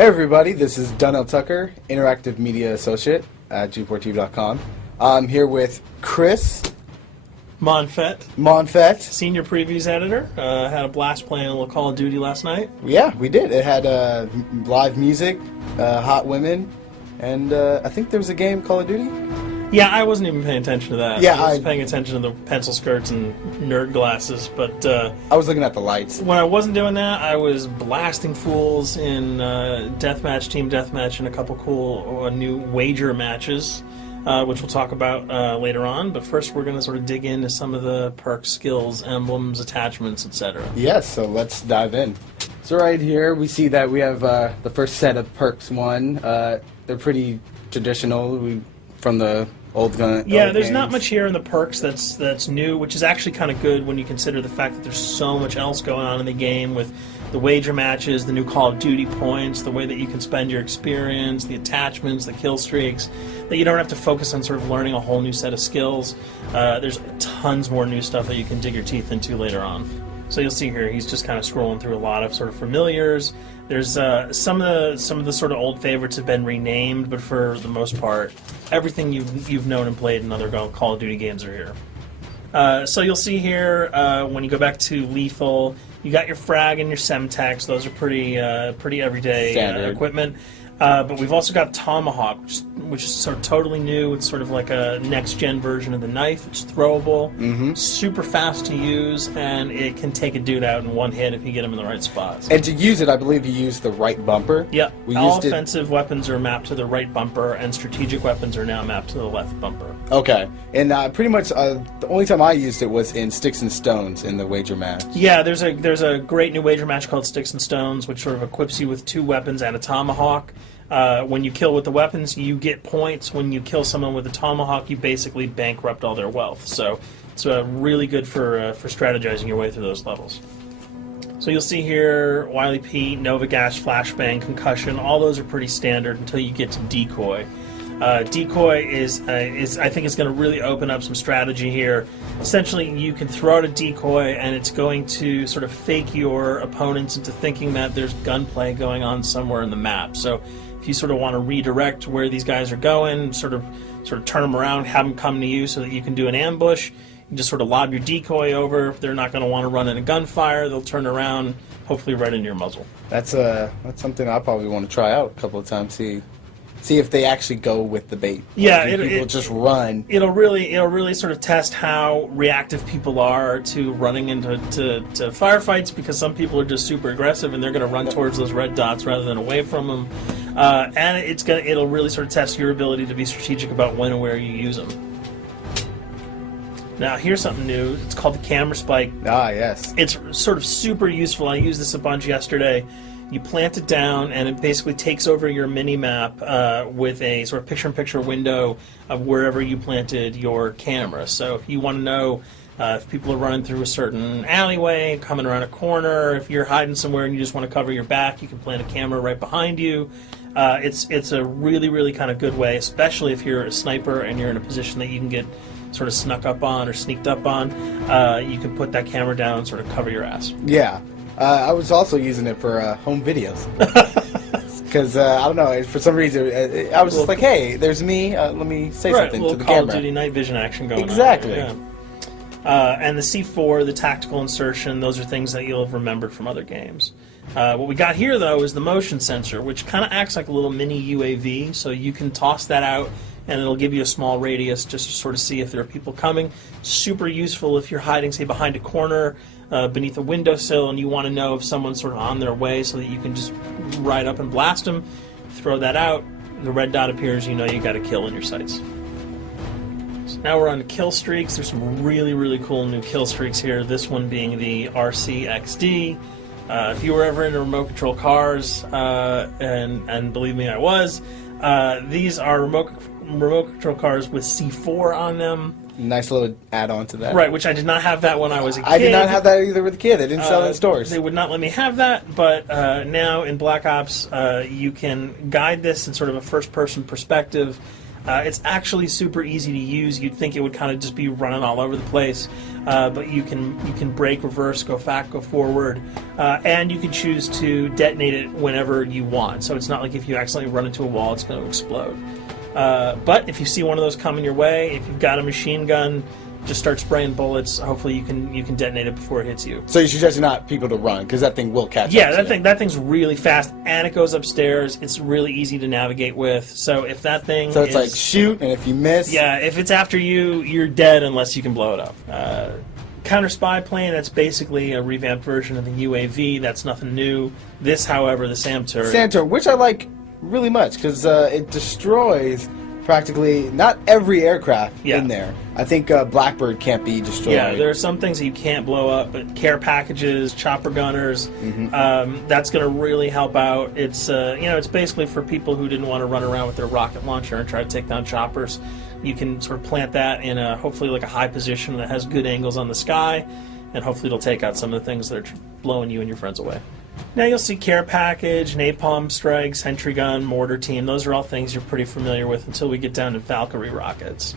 Hey everybody, this is Donnell Tucker, Interactive Media Associate at G4TV.com. I'm here with Chris Monfett, Senior Previews Editor. Had a blast playing a little Call of Duty last night. Yeah, we did. It had live music, hot women, and I think there was a game, Call of Duty? Yeah, I wasn't even paying attention to that. Yeah, I was paying attention to the pencil skirts and nerd glasses, but I was looking at the lights. When I wasn't doing that, I was blasting fools in deathmatch, team deathmatch, and a couple cool new wager matches, which we'll talk about later on. But first, we're going to sort of dig into some of the perks, skills, emblems, attachments, etc. Yes, so let's dive in. So right here, we see that we have the first set of perks one. They're pretty traditional from the old gun. Yeah, old there's games. not much here in the perks that's new, which is actually kind of good when you consider the fact that there's so much else going on in the game with the wager matches, the new Call of Duty points, the way that you can spend your experience, the attachments, the kill streaks, that you don't have to focus on sort of learning a whole new set of skills. There's tons more new stuff that you can dig your teeth into later on. So you'll see here, he's just kind of scrolling through a lot of sort of familiars. There's some of the sort of old favorites have been renamed, but for the most part, everything you've known and played in other Call of Duty games are here. So you'll see here when you go back to lethal, you got your frag and your semtex. Those are pretty everyday equipment. But we've also got Tomahawk, which is sort of totally new. It's sort of like a next-gen version of the knife. It's throwable, super fast to use, and it can take a dude out in one hit if you get him in the right spots. And to use it, I believe you use the right bumper. Yeah, all offensive weapons are mapped to the right bumper, and strategic weapons are now mapped to the left bumper. Okay, and pretty much the only time I used it was in Sticks and Stones in the wager match. Yeah, there's a great new wager match called Sticks and Stones, which sort of equips you with 2 weapons and a tomahawk. When you kill with the weapons, you get points. When you kill someone with a tomahawk, you basically bankrupt all their wealth. So it's really good for strategizing your way through those levels. So you'll see here, Wily Pete, Nova Gash, Flashbang, Concussion. All those are pretty standard until you get to Decoy. Decoy is I think it's going to really open up some strategy here. Essentially, you can throw out a decoy, and it's going to sort of fake your opponents into thinking that there's gunplay going on somewhere in the map. So if you sort of want to redirect where these guys are going, sort of turn them around, have them come to you so that you can do an ambush, you just sort of lob your decoy over. They're not going to want to run in a gunfire. They'll turn around, hopefully right into your muzzle. That's something I probably want to try out a couple of times. See if they actually go with the bait. Yeah, people just run. It'll really sort of test how reactive people are to running into firefights, because some people are just super aggressive and they're going to run towards those red dots rather than away from them. And it'll really sort of test your ability to be strategic about when and where you use them. Now here's something new. It's called the camera spike. Ah, yes. It's sort of super useful. I used this a bunch yesterday. You plant it down, and it basically takes over your mini-map with a sort of picture-in-picture window of wherever you planted your camera. So if you want to know if people are running through a certain alleyway, coming around a corner, if you're hiding somewhere and you just want to cover your back, you can plant a camera right behind you. It's a really kind of good way, especially if you're a sniper and you're in a position that you can get sort of snuck up on or sneaked up on. You can put that camera down and sort of cover your ass. Yeah. I was also using it for home videos. Because, I don't know, for some reason, I was just like, hey, there's me, let me say something to the Call camera. of Duty night vision action going exactly. on. Exactly. And the C4, the tactical insertion, those are things that you'll have remembered from other games. What we got here, though, is the motion sensor, which kind of acts like a little mini UAV, so you can toss that out, and it'll give you a small radius just to sort of see if there are people coming. Super useful if you're hiding, say, behind a corner, beneath a windowsill, and you want to know if someone's sort of on their way so that you can just ride up and blast them. Throw that out, the red dot appears, you know you got a kill in your sights. So now we're on to kill streaks. There's some really cool new kill streaks here, this one being the RCXD. If you were ever into remote control cars, and believe me, I was, these are remote control cars with C4 on them. Nice little add-on to that. Right, which I did not have that when I was a kid. I did not have that either with a kid. They didn't sell it in stores. They would not let me have that, but now in Black Ops, you can guide this in sort of a first-person perspective. It's actually super easy to use. You'd think it would kind of just be running all over the place, but you can brake, reverse, go back, go forward, and you can choose to detonate it whenever you want. So it's not like if you accidentally run into a wall, it's going to explode. But if you see one of those coming your way, if you've got a machine gun, just start spraying bullets. Hopefully you can detonate it before it hits you. So you suggest not people to run, because that thing will catch up. Yeah, that thing's really fast, and it goes upstairs. It's really easy to navigate with. So if that thing So it's like shoot, and if you miss... Yeah, if it's after you, you're dead unless you can blow it up. Counter spy plane, that's basically a revamped version of the UAV. That's nothing new. This, however, the SAM turret... SAM turret, which I like really much, because it destroys... practically not every aircraft in there. I think Blackbird can't be destroyed. Yeah, there are some things that you can't blow up, but care packages, chopper gunners, that's going to really help out. It's it's basically for people who didn't want to run around with their rocket launcher and try to take down choppers. You can sort of plant that in a hopefully like a high position that has good angles on the sky, and hopefully it'll take out some of the things that are blowing you and your friends away. Now you'll see care package, napalm strike, sentry gun, mortar team. Those are all things you're pretty familiar with until we get down to Valkyrie rockets.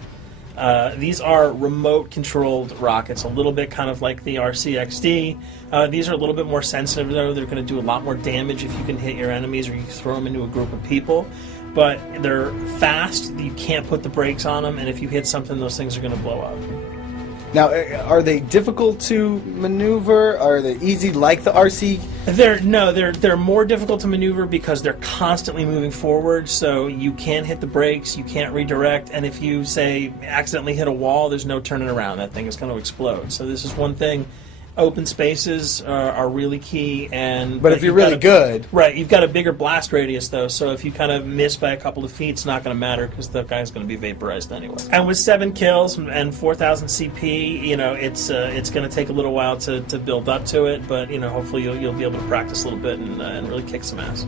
These are remote-controlled rockets, a little bit kind of like the RCXD. These are a little bit more sensitive, though. They're going to do a lot more damage if you can hit your enemies or you throw them into a group of people. But they're fast, you can't put the brakes on them, and if you hit something, those things are going to blow up. Now, are they difficult to maneuver? Are they easy like the RC? They're more difficult to maneuver because they're constantly moving forward, so you can't hit the brakes, you can't redirect, and if you, say, accidentally hit a wall, there's no turning around. That thing is going to explode. So this is one thing. Open spaces are really key, but if you're really good, right? You've got a bigger blast radius, though, so if you kind of miss by a couple of feet, it's not going to matter because the guy's going to be vaporized anyway. And with 7 kills and 4,000 CP, it's going to take a little while to build up to it, but hopefully you'll be able to practice a little bit and really kick some ass.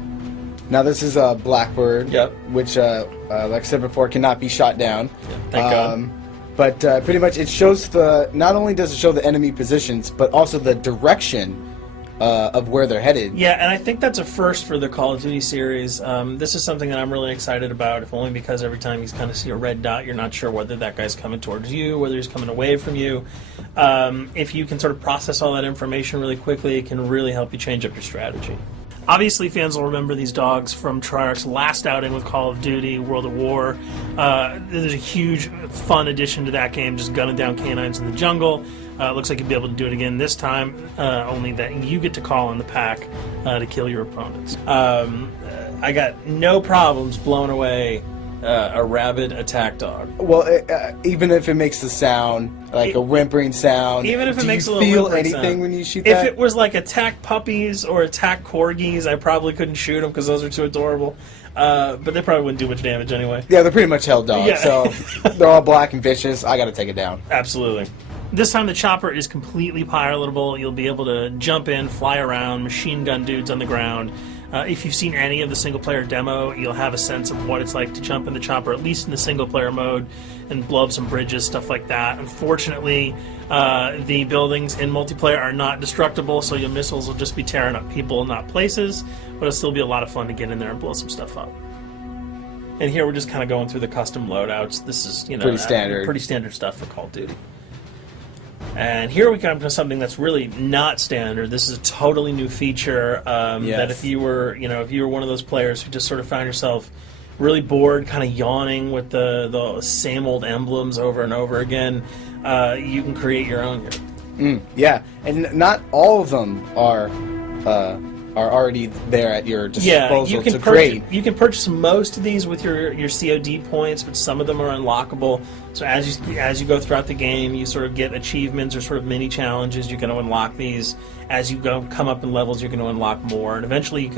Now this is a Blackbird, which, like I said before, cannot be shot down. Yeah, thank God. But pretty much it shows not only does it show the enemy positions, but also the direction of where they're headed. Yeah, and I think that's a first for the Call of Duty series. This is something that I'm really excited about, if only because every time you kind of see a red dot, you're not sure whether that guy's coming towards you, whether he's coming away from you. If you can sort of process all that information really quickly, it can really help you change up your strategy. Obviously, fans will remember these dogs from Treyarch's last outing with Call of Duty, World of War. There's a huge, fun addition to that game, just gunning down canines in the jungle. Looks like you'll be able to do it again this time, only that you get to call on the pack to kill your opponents. I got no problems blowing away a rabid attack dog. Well, even if it makes the sound, like a whimpering sound, even if it makes a little feel whimpering anything sound. When you shoot that? If it was like attack puppies or attack corgis, I probably couldn't shoot them because those are too adorable. But they probably wouldn't do much damage anyway. Yeah, they're pretty much held dogs, Yeah. so they're all black and vicious. I got to take it down. Absolutely. This time the chopper is completely pilotable. You'll be able to jump in, fly around, machine gun dudes on the ground. If you've seen any of the single-player demo, you'll have a sense of what it's like to jump in the chopper, at least in the single-player mode, and blow up some bridges, stuff like that. Unfortunately, the buildings in multiplayer are not destructible, so your missiles will just be tearing up people, not places, but it'll still be a lot of fun to get in there and blow some stuff up. And here we're just kind of going through the custom loadouts. This is, pretty standard stuff for Call of Duty. And here we come to something that's really not standard. This is a totally new feature that if you were one of those players who just sort of found yourself really bored, kind of yawning with the same old emblems over and over again, you can create your own here. Yeah, and not all of them are already there at your disposal to create. You can purchase most of these with your COD points, but some of them are unlockable. So as you go throughout the game, you sort of get achievements or sort of mini challenges. You're going to unlock these. As you come up in levels, you're going to unlock more, and eventually you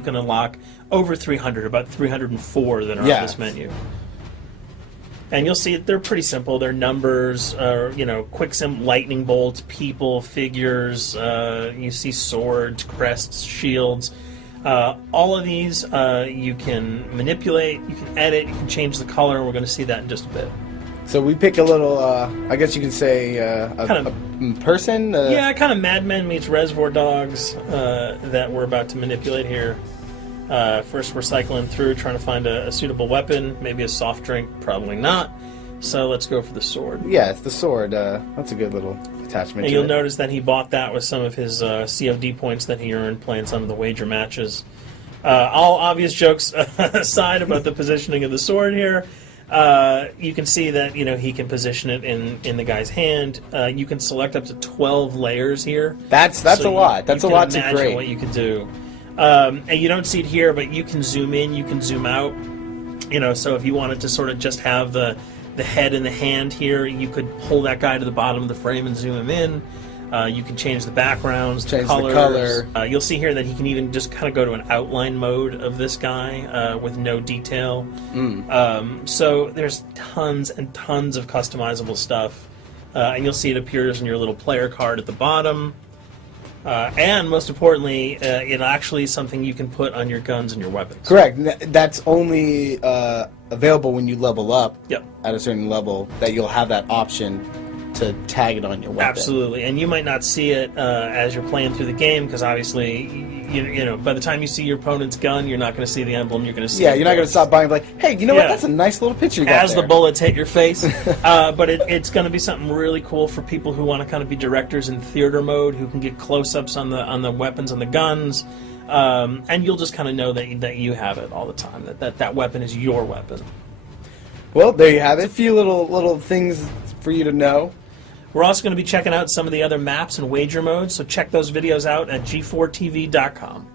can unlock over 300, about 304 that are on this menu. And you'll see they're pretty simple. They're numbers, quick lightning bolts, people, figures. You see swords, crests, shields. All of these you can manipulate, you can edit, you can change the color, and we're going to see that in just a bit. So we pick a little, I guess you could say, a person? Yeah, kind of Mad Men meets Reservoir Dogs that we're about to manipulate here. First, we're cycling through, trying to find a suitable weapon. Maybe a soft drink, probably not. So let's go for the sword. Yeah, it's the sword. That's a good little attachment. And you'll notice that he bought that with some of his COD points that he earned playing some of the wager matches. All obvious jokes aside about the positioning of the sword here, you can see that he can position it in the guy's hand. You can select up to 12 layers here. That's a lot. That's a lot to create. What you can do. And you don't see it here, but you can zoom in, you can zoom out. So if you wanted to sort of just have the head and the hand here, you could pull that guy to the bottom of the frame and zoom him in. You can change the backgrounds, change colors. the color. You'll see here that he can even just kind of go to an outline mode of this guy with no detail. So there's tons and tons of customizable stuff. And you'll see it appears in your little player card at the bottom. And most importantly, it actually is something you can put on your guns and your weapons. Correct. That's only available when you level up at a certain level, that you'll have that option to tag it on your weapon. Absolutely. And you might not see it as you're playing through the game, because obviously, by the time you see your opponent's gun, you're not going to see the emblem. You're going to see you're not going to stop by and be like, hey, you know what? That's a nice little picture you got as there. the bullets hit your face. But it's going to be something really cool for people who want to kind of be directors in theater mode, who can get close-ups on the weapons and the guns. And you'll just kind of know that you have it all the time, that weapon is your weapon. Well, there you have it. A few little things for you to know. We're also going to be checking out some of the other maps and wager modes, so check those videos out at g4tv.com.